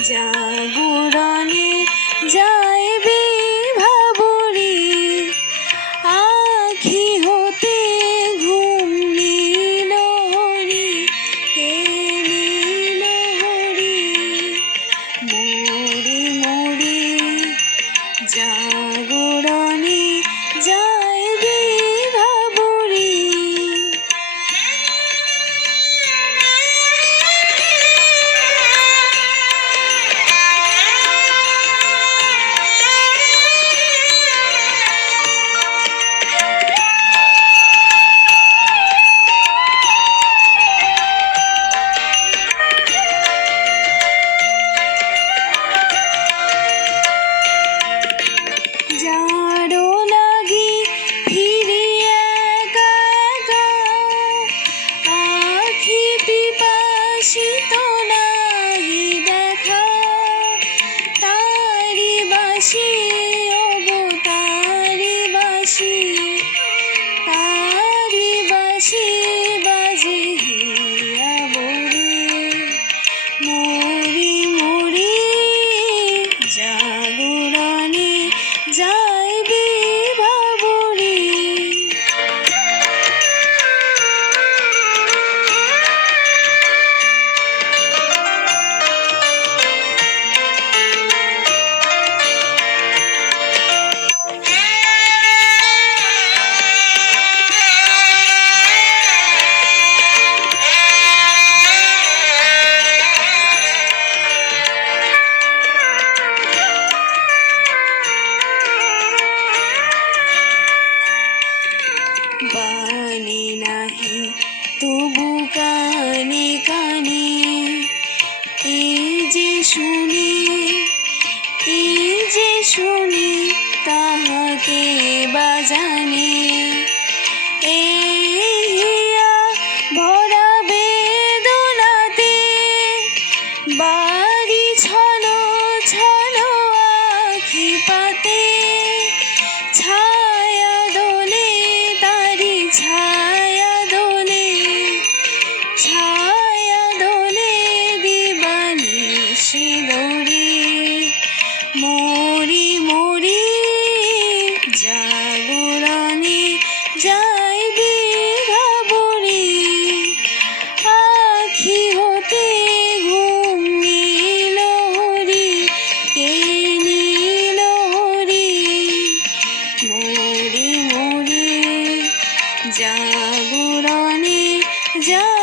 জাগরণে যা বাণী নাহি তবু কানে কানে। এ যে শুনি এ যে শুনি তাহাকে বাজানি Joe.